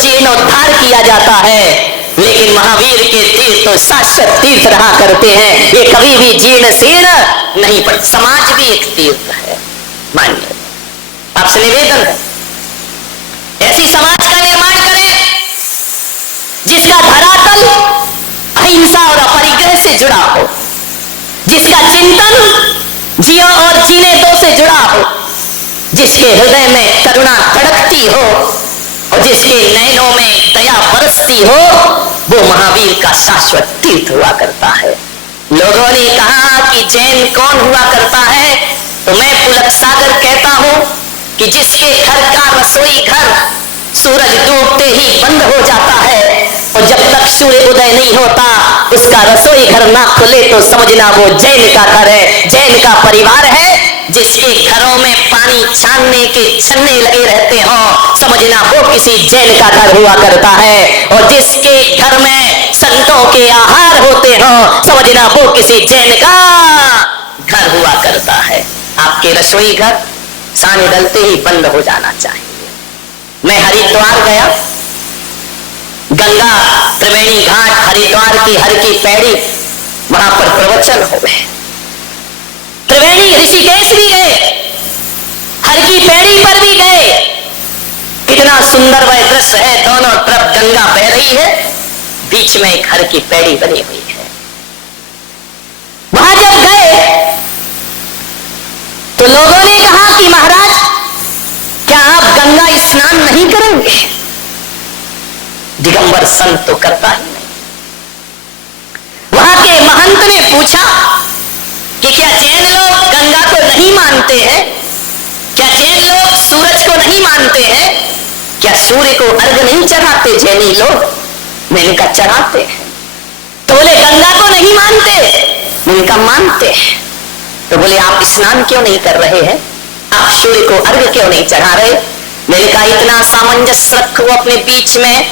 जीर्णोद्धार किया जाता है, लेकिन महावीर के तीर्थ तो शाश्वत तीर्थ रहा करते हैं। ये कभी भी जीर्ण शीर्ण नहीं पड़ता। समाज भी एक तीर्थ है, मानिए। आपसे निवेदन है, ऐसी समाज का निर्माण करें जिसका धरातल अहिंसा और अपरिग्रह से जुड़ा हो, जिसका चिंतन जियो और जीने दो से जुड़ा हो, जिसके हृदय में करुणा धड़कती हो और जिसके नयनों में दया बरसती हो, वो महावीर का शाश्वत तीर्थ हुआ करता है। लोगों ने कहा कि जैन कौन हुआ करता है, तो मैं पुलक सागर कहता हूं कि जिसके घर का रसोई घर सूरज डूबते ही बंद हो जाता है और जब तक सूर्य उदय नहीं होता उसका रसोई घर ना खुले, तो समझना वो जैन का घर है, जैन का परिवार है। जिसके घरों में पानी छानने के छन्ने लगे रहते हो, समझना वो किसी जैन का घर हुआ करता है। और जिसके घर में संतों के आहार होते हो, समझना वो किसी जैन का घर हुआ करता है। आपके रसोई घर सांझ ढलते ही बंद हो जाना चाहिए। मैं हरिद्वार गया, गंगा त्रिवेणी घाट हरिद्वार की हर की पैड़ी, वहां पर प्रवचन हो गए। त्रिवेणी ऋषिकेश भी गए, हर की पैड़ी पर भी गए। कितना सुंदर वह दृश्य है, दोनों तरफ गंगा बह रही है, बीच में एक हर की पैड़ी बनी हुई है। वहां जब गए तो लोगों ने कहा कि महाराज क्या आप गंगा स्नान नहीं करेंगे? दिगंबर संत तो करता ही नहीं। वहां के महंत ने पूछा कि क्या जैन लोग गंगा को नहीं मानते हैं? क्या जैन लोग सूरज को नहीं मानते हैं? क्या सूर्य को अर्घ नहीं चढ़ाते जैनी लोग? मैंने कहा चढ़ाते हैं। तो बोले गंगा को नहीं मानते? मैंने कहा मानते हैं। तो बोले आप स्नान क्यों नहीं कर रहे हैं? आप सूर्य को अर्घ क्यों नहीं चढ़ा रहे? मैंने कहा इतना सामंजस्य रखो अपने बीच में।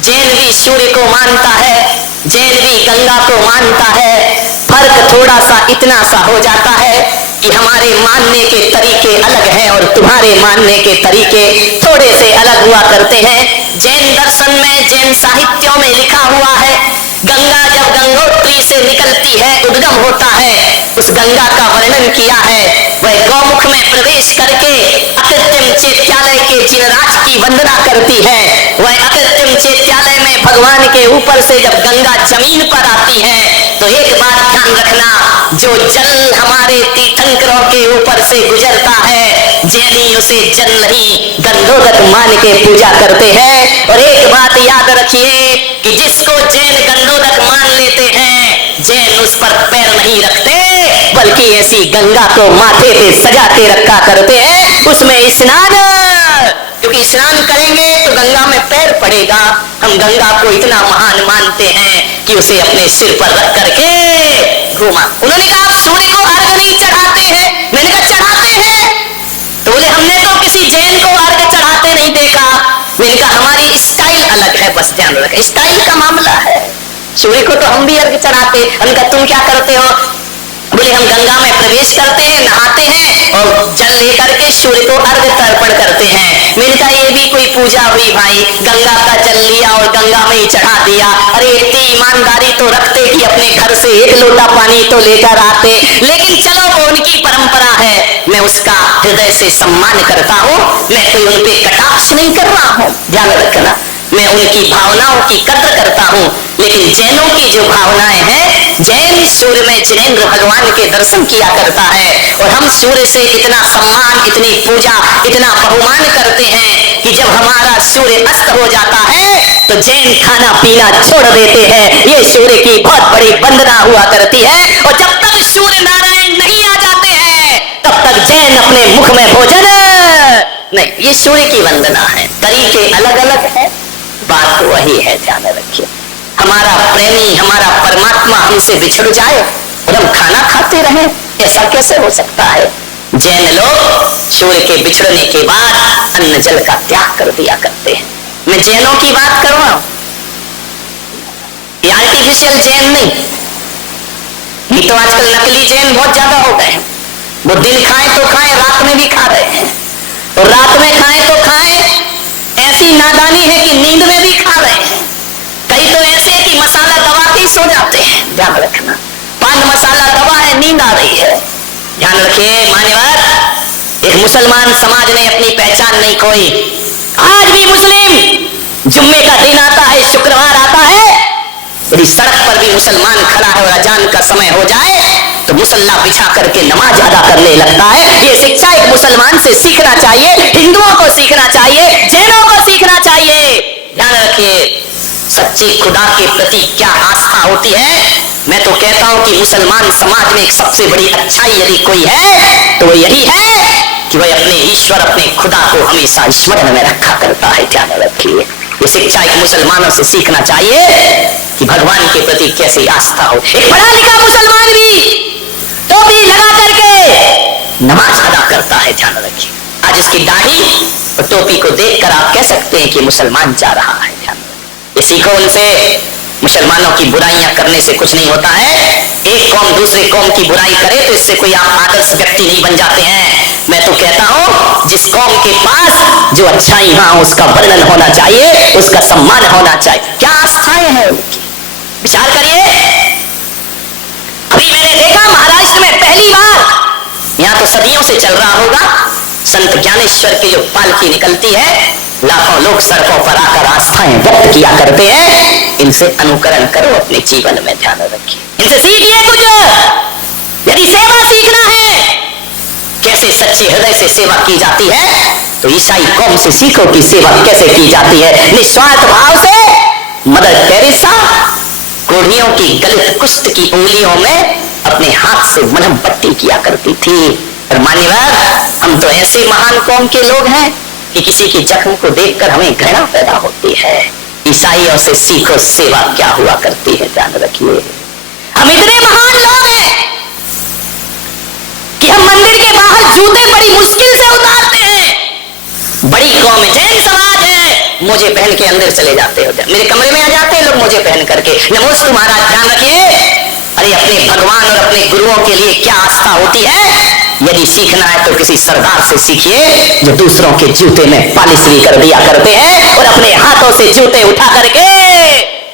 जैन भी सूर्य को मानता है, जैन भी गंगा को मानता है, फर्क थोड़ा सा इतना सा हो जाता है कि हमारे मानने के तरीके अलग हैं और तुम्हारे मानने के तरीके थोड़े से अलग हुआ करते हैं। जैन दर्शन में, जैन साहित्यों में लिखा हुआ है, गंगा जब गंगोत्री से निकलती है, उद्गम होता है, उस गंगा का वर्णन किया है। वह गौमुख में प्रवेश करके अकृत्रिम चैत्यालय के जिनराज की वंदना करती है। वह अकृत्रिम चैत्यालय में भगवान के ऊपर से जब गंगा जमीन पर आती है, तो एक बात ध्यान रखना, जो जल हमारे तीर्थंकरों के ऊपर से गुजरता है, जैनी उसे जल नहीं गंधोदक मान के पूजा करते हैं। और एक बात याद रखिए कि जिसको जैन गंधोदक मान लेते हैं, जैन उस पर पैर नहीं रखते, बल्कि ऐसी गंगा को माथे पे सजा के रखा करते हैं, उसमें स्नान, क्योंकि स्नान करेंगे तो गंगा में पैर पड़ेगा। हम गंगा को इतना महान मानते हैं कि उसे अपने सिर पर रख करके घूमा। उन्होंने कहा आप सूर्य को अर्घ नहीं चढ़ाते हैं? मैंने कहा चढ़ाते हैं। तो बोले हमने तो किसी जैन को अर्घ चढ़ाते नहीं देखा। मैंने कहा हमारी स्टाइल अलग है, बस ध्यान रखें, स्टाइल का मामला है। सूर्य को तो हम भी अर्घ चढ़ाते। हमने कहा तुम क्या करते हो? बोले हम गंगा में प्रवेश करते हैं, नहाते हैं और जल लेकर के सूर्य को अर्घ तर्पण करते हैं। मैंने कहा ये भी कोई पूजा हुई भाई? गंगा का जल लिया और गंगा में ही चढ़ा दिया। अरे इतनी ईमानदारी तो रखते कि अपने घर से एक लोटा पानी तो लेकर आते। लेकिन चलो वो उनकी परंपरा है, मैं उसका हृदय से सम्मान करता हूँ, मैं कोई उन पे कटाक्ष नहीं कर रहा हूँ, ध्यान रखना, मैं उनकी भावनाओं की कद्र करता हूँ। लेकिन जैनों की जो भावनाएं हैं, जैन सूर्य में जिनेंद्र भगवान के दर्शन किया करता है और हम सूर्य से इतना सम्मान, इतनी पूजा, इतना बहुमान करते हैं कि जब हमारा सूर्य अस्त हो जाता है तो जैन खाना पीना छोड़ देते हैं। ये सूर्य की बहुत बड़ी वंदना हुआ करती है। और जब तक सूर्य नारायण नहीं आ जाते हैं तब तक जैन अपने मुख में भोजन नहीं। ये सूर्य की वंदना है, तरीके अलग अलग है, बात वही है, ध्यान रखिए। हमारा प्रेमी, हमारा परमात्मा हमसे बिछड़ जाए और हम खाना खाते रहें, ऐसा कैसे हो सकता है? जैन लोग सूर्य के बिछड़ने के बाद अन्न जल का त्याग कर दिया करते हैं। मैं जैनों की बात कर रहा हूं, ये आर्टिफिशियल जैन नहीं। ये तो आजकल नकली जैन बहुत ज्यादा हो गए हैं। वो दिन खाएं तो खाएं, रात में भी खा रहे हैं, और रात में खाएं तो खाएं ऐसी नादानी है कि नींद में भी खा रहे हैं। कई तो ऐसे कि मसाला दबा के सो जाते हैं। ध्यान रखना, पान मसाला दबा है, नींद आ रही है। ध्यान रखिए मान्यवर, एक मुसलमान समाज ने अपनी पहचान नहीं खोई। आज भी मुस्लिम जुम्मे का दिन आता है, शुक्रवार आता है, यदि सड़क पर भी मुसलमान खड़ा है और अजान का समय हो जाए तो मुसल्ला बिछा करके नमाज अदा करने लगता है। ये शिक्षा एक मुसलमान से सीखना चाहिए, हिंदुओं को सीखना चाहिए, जैनों को सीखना चाहिए। ध्यान रखिए, सच्चे खुदा के प्रति क्या आस्था होती है। मैं तो कहता हूं कि मुसलमान समाज में एक सबसे बड़ी अच्छाई यदि कोई है तो वो यही है कि वह अपने ईश्वर, अपने खुदा को हमेशा स्मरण में रखा करता है। ध्यान रखिए, ये शिक्षा एक मुसलमानों से सीखना चाहिए कि भगवान के प्रति कैसी आस्था हो। एक पढ़ा लिखा मुसलमान भी टोपी लगा करके नमाज अदा करता है। ध्यान रखिए, आज उसकी दाढ़ी और टोपी को देखकर आप कह सकते हैं कि मुसलमान जा रहा है। ध्यान रखिए, सीखो उनसे। मुसलमानों की बुराइयां करने से कुछ नहीं होता है। एक कौम दूसरे कौम की बुराई करे तो इससे कोई आप आदर्श व्यक्ति नहीं बन जाते हैं। मैं तो कहता हूं जिस कौम के पास जो अच्छाई हाँ उसका वर्णन होना चाहिए, उसका सम्मान होना चाहिए। क्या आस्थाएं हैं उनकी, विचार करिए। अभी मैंने देखा महाराष्ट्र में पहली बार, यहां तो सदियों से चल रहा होगा, संत ज्ञानेश्वर की जो पालकी निकलती है, लाखों लोग सड़कों पर आकर आस्थाएं व्यक्त किया करते हैं। इनसे अनुकरण करो अपने जीवन में। ध्यान रखिए, इनसे सीखिए कुछ। यदि सेवा सीखना है, कैसे सच्चे हृदय से सेवा की जाती है, तो ईसाई कौम से सीखो कि सेवा कैसे की जाती है। निस्वार्थ भाव से मदर टेरेसा कोढ़ियों की गलित कुष्ठ की उंगलियों में अपने हाथ से मलहम पट्टी किया करती थी। और मान्यवर, हम तो ऐसे महान कौम के लोग हैं कि किसी की जख्म को देखकर हमें घृणा पैदा होती है। ईसाइयों से सीखो सेवा क्या हुआ करती है। ध्यान रखिए, हम इतने महान लोग हैं कि हम मंदिर के बाहर जूते बड़ी मुश्किल से उतारते हैं। बड़ी कौम जैन समाज है, मोजे पहन के अंदर चले जाते हो, मेरे कमरे में आ जाते हैं लोग मोजे पहन करके। नमोस्तु महाराज। ध्यान रखिए, अरे अपने भगवान और अपने गुरुओं के लिए क्या आस्था होती है। यदि सीखना है तो किसी सरदार से सीखिए जो दूसरों के जूते में पॉलिश भी कर दिया करते हैं और अपने हाथों से जूते उठा करके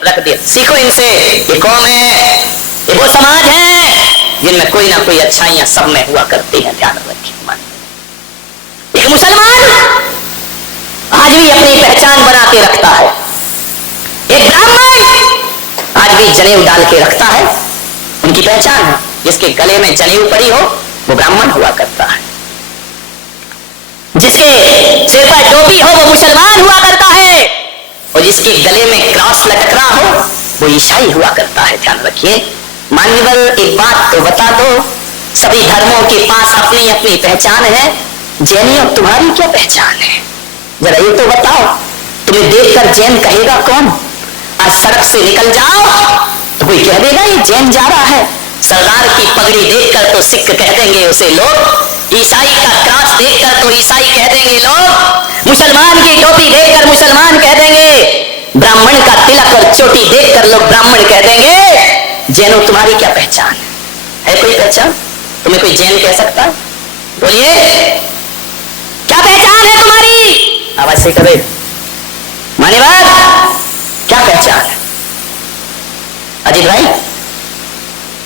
रख दिया। सीखो इनसे। ये कौम है, ये वो समाज है जिनमें कोई ना कोई अच्छाइयां सब में हुआ करती हैं। ध्यान रखिए। एक मुसलमान आज भी अपनी पहचान बना के रखता है। एक ब्राह्मण आज भी जनेऊ डाल के रखता है, उनकी पहचान है। जिसके गले में जनेऊ पड़ी हो वो ब्राह्मण हुआ करता है, जिसके सिर पर टोपी हो वो मुसलमान हुआ करता है, और जिसके गले में क्रॉस लटक रहा हो वो ईसाई हुआ करता है। ध्यान रखिए मान्यवर, एक बात तो बता दो, सभी धर्मों के पास अपनी अपनी पहचान है। जैनियों तुम्हारी क्या पहचान है, जरा ये तो बताओ। तुम्हें देखकर जैन कहेगा कौन? आज सड़क से निकल जाओ तो कोई कह देगा ये जैन जा रहा है। सरदार की पगड़ी देखकर तो सिख कह देंगे उसे लोग, ईसाई का क्रॉस देखकर तो ईसाई कह देंगे लोग, मुसलमान की टोपी देखकर मुसलमान कह देंगे, ब्राह्मण का तिलक और चोटी देखकर लोग ब्राह्मण कह देंगे। जैनो तुम्हारी क्या पहचान है? कोई पहचान? तुम्हें कोई जैन कह सकता है? बोलिए, क्या पहचान है तुम्हारी? आवाज से करे मान्यवर, क्या पहचान है? अजीत भाई,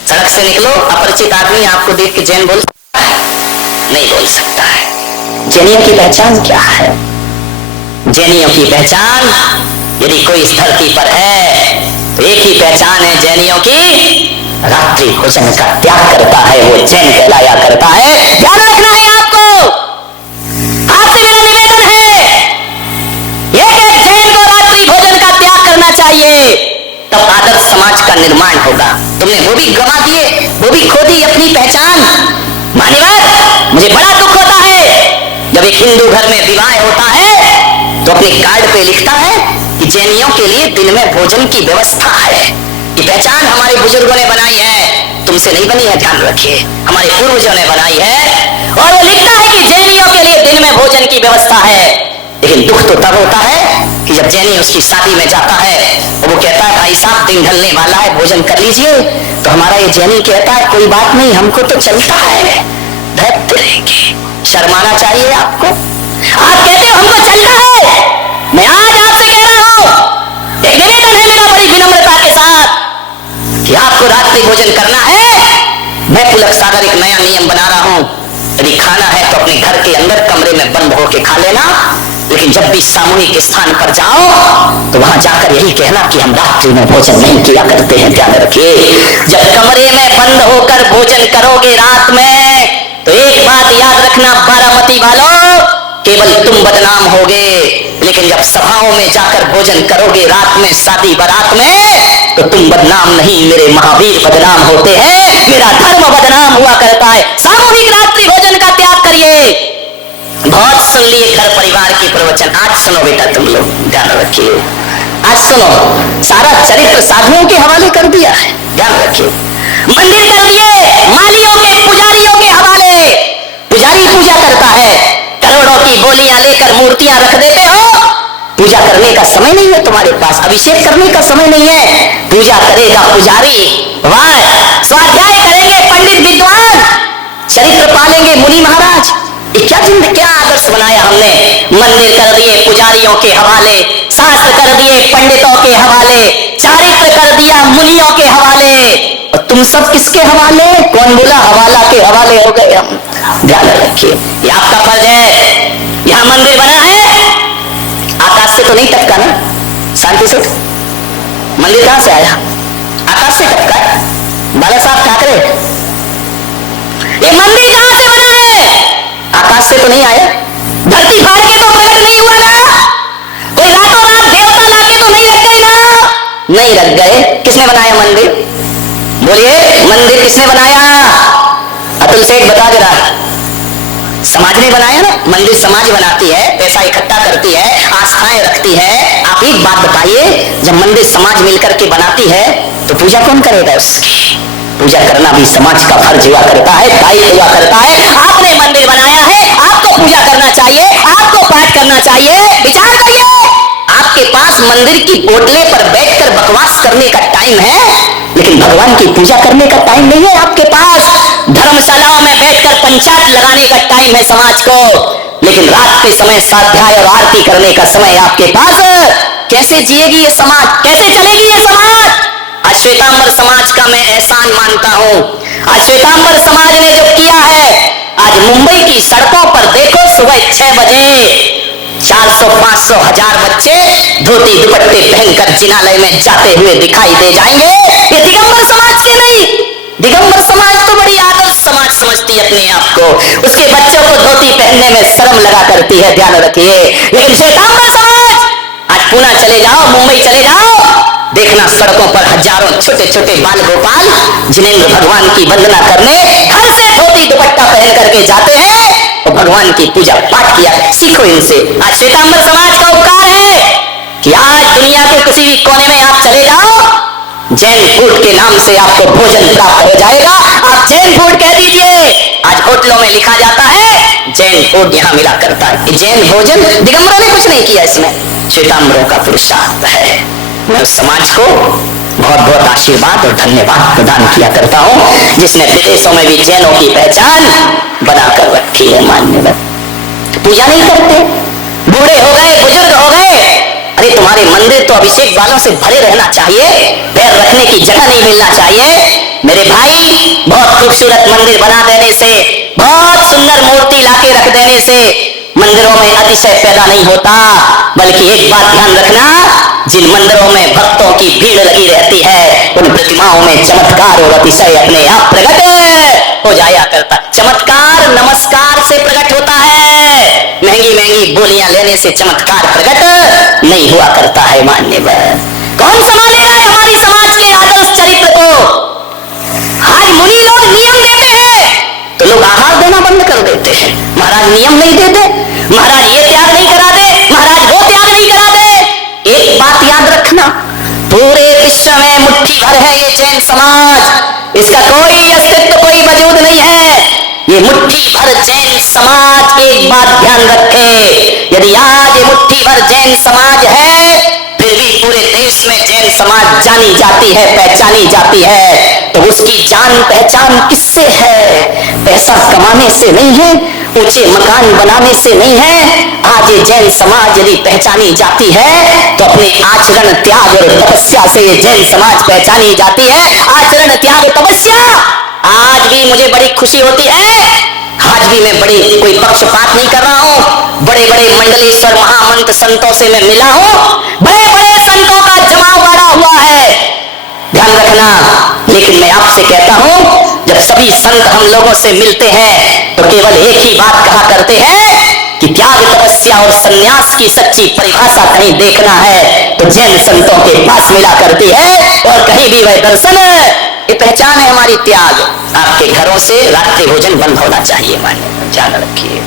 सड़क से निकलो, अपरिचित आदमी आपको देख के जैन बोल सकता है? नहीं बोल सकता है। जैनियों की पहचान क्या है? जैनियों की पहचान, यदि कोई इस धरती पर है तो एक ही पहचान है जैनियों की, रात्रि भोजन का त्याग करता है वो जैन कहलाया करता है। ध्यान रखना है आपको। आपसे मेरा निवेदन है, एक जैन को रात्रि भोजन का त्याग करना चाहिए, तब आदर्श समाज का निर्माण होगा। तुमने वो भी गवा दिए, वो भी खो दी अपनी पहचान। मान्यवर, मुझे बड़ा दुख होता है जब एक हिंदू घर में विवाह होता है तो अपने कार्ड पे लिखता है कि जैनियों के लिए दिन में भोजन की व्यवस्था है। ये पहचान हमारे बुजुर्गों ने बनाई है, तुमसे नहीं बनी है। ध्यान रखिए, हमारे पूर्वजों ने बनाई है, और वो लिखता है कि जैनियों के लिए दिन में भोजन की व्यवस्था है। लेकिन दुख तो तब होता है कि जब जैनी उसकी शादी में जाता है और वो कहता है भाई साहब दिन ढलने वाला है, भोजन कर लीजिए, तो हमारा ये जैनी कहता है कोई बात नहीं, हमको तो चलता है, धैर्य रहेंगे। शर्माना चाहिए आपको। आप कहते हो हमको चलता है, मैं आज पर एक नया नियम बना रहा हूं, यदि खाना है तो अपने घर के अंदर कमरे में बंद होकर खा लेना, लेकिन जब भी सामूहिक स्थान पर जाओ तो वहां जाकर यही कहना कि हम रात्रि में भोजन नहीं किया करते हैं। ध्यान रखिए, जब कमरे में बंद होकर भोजन करोगे रात में तो एक बात याद रखना बारामती वालों, केवल तुम बदनाम होगे, लेकिन जब सभाओं में जाकर भोजन करोगे रात में शादी बारात में तो तुम बदनाम नहीं, मेरे महावीर बदनाम होते हैं, मेरा धर्म बदनाम हुआ करता है। सामूहिक रात्रि भोजन का त्याग करिए। बहुत सुन लिए घर परिवार के प्रवचन, आज सुनो बेटा तुम लोग, ध्यान रखिए, आज सुनो। सारा चरित्र साधुओं के हवाले कर दिया है, ध्यान रखिए। मंदिर कर दिए मालियों के, पुजारियों के हवाले। पुजारी पूजा करता है, करोड़ों की बोलियां लेकर मूर्तियां रख देते हो, पूजा करने का समय नहीं है तुम्हारे पास, अभिषेक करने का समय नहीं है। पूजा करेगा पुजारी, वाह, स्वाध्याय करेंगे पंडित विद्वान, चरित्र पालेंगे मुनि महाराज। क्या आदर्श बनाया हमने। मंदिर कर दिए पुजारियों के हवाले, शास्त्र कर दिए पंडितों के हवाले, चारित्र कर दिया मुनियों के हवाले, और तुम सब किसके हवाले? कौन बोला? हवाला के हवाले हो गए हम। ध्यान रखिए, ये आपका फर्ज है। यहां मंदिर बना है, आकाश से तो नहीं टपका ना, शांति से। मंदिर कहां से आया? आकाश से टपका। बाला साहब ठाकरे, ये मंदिर कहां से बना है? आकाश से तो नहीं आया। धरती फाड़ के तो प्रकट नहीं हुआ ना, कोई रातों रात देवता लाके तो नहीं रख गए ना, नहीं रख गए। किसने बनाया मंदिर? बोलिए, मंदिर किसने बनाया? अतुल सेठ बता दे रहा, समाज ने बनाया ना। मंदिर समाज बनाती है, पैसा इकट्ठा करती है, आस्थाएं रखती है। आप एक बात बताइए, जब मंदिर समाज मिलकर के बनाती है तो पूजा कौन करेगा उसकी? पूजा करना भी समाज का फर्ज हुआ करता है, दायित्व हुआ करता है। आपने मंदिर बनाया है, आपको पूजा करना चाहिए, आपको पाठ करना चाहिए। विचार करिए, आपके पास मंदिर की पोटले पर बैठकर बकवास करने का टाइम है, लेकिन भगवान की पूजा करने का टाइम नहीं है आपके पास। धर्मशालाओं में बैठकर पंचायत लगाने का टाइम है समाज को, लेकिन रात के समय स्वाध्याय और आरती करने का समय आपके पास। कैसे जिएगी ये समाज, कैसे चलेगी ये समाज? आज श्वेतांबर समाज का मैं एहसान मानता हूं। आज श्वेतांबर समाज ने जो किया है, आज मुंबई की सड़कों पर देखो, सुबह 6 बजे 400, 500, 1000 बच्चे धोती दुपट्टे पहनकर जिनालय में जाते हुए दिखाई दे जाएंगे। ये दिगंबर समाज के नहीं, दिगंबर समाज तो बड़ी आदर्श समाज समझती है अपने आप को, उसके बच्चों को धोती पहनने में शर्म लगा करती है। ध्यान रखिए, लेकिन श्वेतांबर समाज, आज पुणे चले जाओ, मुंबई चले जाओ, देखना सड़कों पर हजारों छोटे छोटे बाल गोपाल जिनेंद्र भगवान की वंदना करने घर से धोती दुपट्टा पहन करके जाते हैं और भगवान की पूजा पाठ किया। सीखो इनसे। आज श्वेतांबर समाज का उपकार है कि आज दुनिया के किसी भी कोने में आप चले जाओ, जैन फूड के नाम से आपको भोजन प्राप्त हो जाएगा। आप जैन फूड कह दीजिए, आज होटलों में लिखा जाता है जैन फूड यहाँ मिला करता है। जैन भोजन, दिगंबरों ने कुछ नहीं किया इसमें, श्वेतांबरों का पुरुषार्थ है। मैं समाज को बहुत बहुत आशीर्वाद और धन्यवाद प्रदान किया करता हूँ, जिसने विदेशों में भी जैनों की पहचान बनाकर रखी है। मान्यवर पूजा नहीं करते, बूढ़े हो गए, बुजुर्ग हो गए, अरे तुम्हारे मंदिर तो अभिषेक वालों से भरे रहना चाहिए, पैर रखने की जगह नहीं मिलना चाहिए। मेरे भाई, बहुत खूबसूरत मंदिर बना देने से, बहुत सुंदर मूर्ति लाके रख देने से मंदिरों में अतिशय पैदा नहीं होता, बल्कि एक बात ध्यान रखना, जिन मंदिरों में भक्तों की भीड़ लगी रहती है, उन प्रतिमाओं में चमत्कार और अतिशय अपने आप प्रकट हो जाया करता। चमत्कार नमस्कार से प्रकट होता है, महंगी महंगी बोलियां लेने से चमत्कार प्रकट नहीं हुआ करता है। मान्यवर, कौन संभालेगा हमारी समाज के आदर्श चरित्र को? आज मुनि लोग नियम देते हैं तो लोग आहार देना बंद कर देते हैं। महाराज नियम नहीं देते, महाराज ये त्याग नहीं कराते, महाराज वो त्याग नहीं कराते। एक बात याद रखना, पूरे विश्व में मुट्ठी भर है ये जैन समाज, इसका कोई अस्तित्व, कोई वजूद नहीं है। ये मुट्ठी भर जैन समाज, एक बात ध्यान रखे, यदि आज ये मुट्ठी भर जैन समाज है, फिर भी पूरे देश में जैन समाज जानी जाती है, पहचानी जाती है, तो उसकी जान पहचान किससे है? पैसा कमाने से नहीं है, ऊंचे मकान बनाने से नहीं है। आज ये जैन समाज यदि पहचानी जाती है तो अपने आचरण त्याग और तपस्या से ये जैन समाज पहचानी जाती है। आचरण त्याग तपस्या, आज भी मुझे बड़ी खुशी होती है, आज भी मैं बड़े कोई पक्षपात नहीं कर रहा हूं, बड़े बड़े मंडलेश्वर महामंत्र संतों से मैं मिला हूं, बड़े बड़े संतों का जमाव गाड़ा हुआ है, ध्यान रखना। लेकिन मैं आपसे कहता हूं, जब सभी संत हम लोगों से मिलते हैं तो केवल एक ही बात कहा करते हैं कि त्याग, तपस्या और संन्यास की सच्ची परिभाषा कहीं देखना है तो जैन संतों के पास मिला करती है, और कहीं भी वह दर्शन, ये पहचान है हमारी त्याग। आपके घरों से रात्रि भोजन बंद होना चाहिए, मानिए, ध्यान रखिए।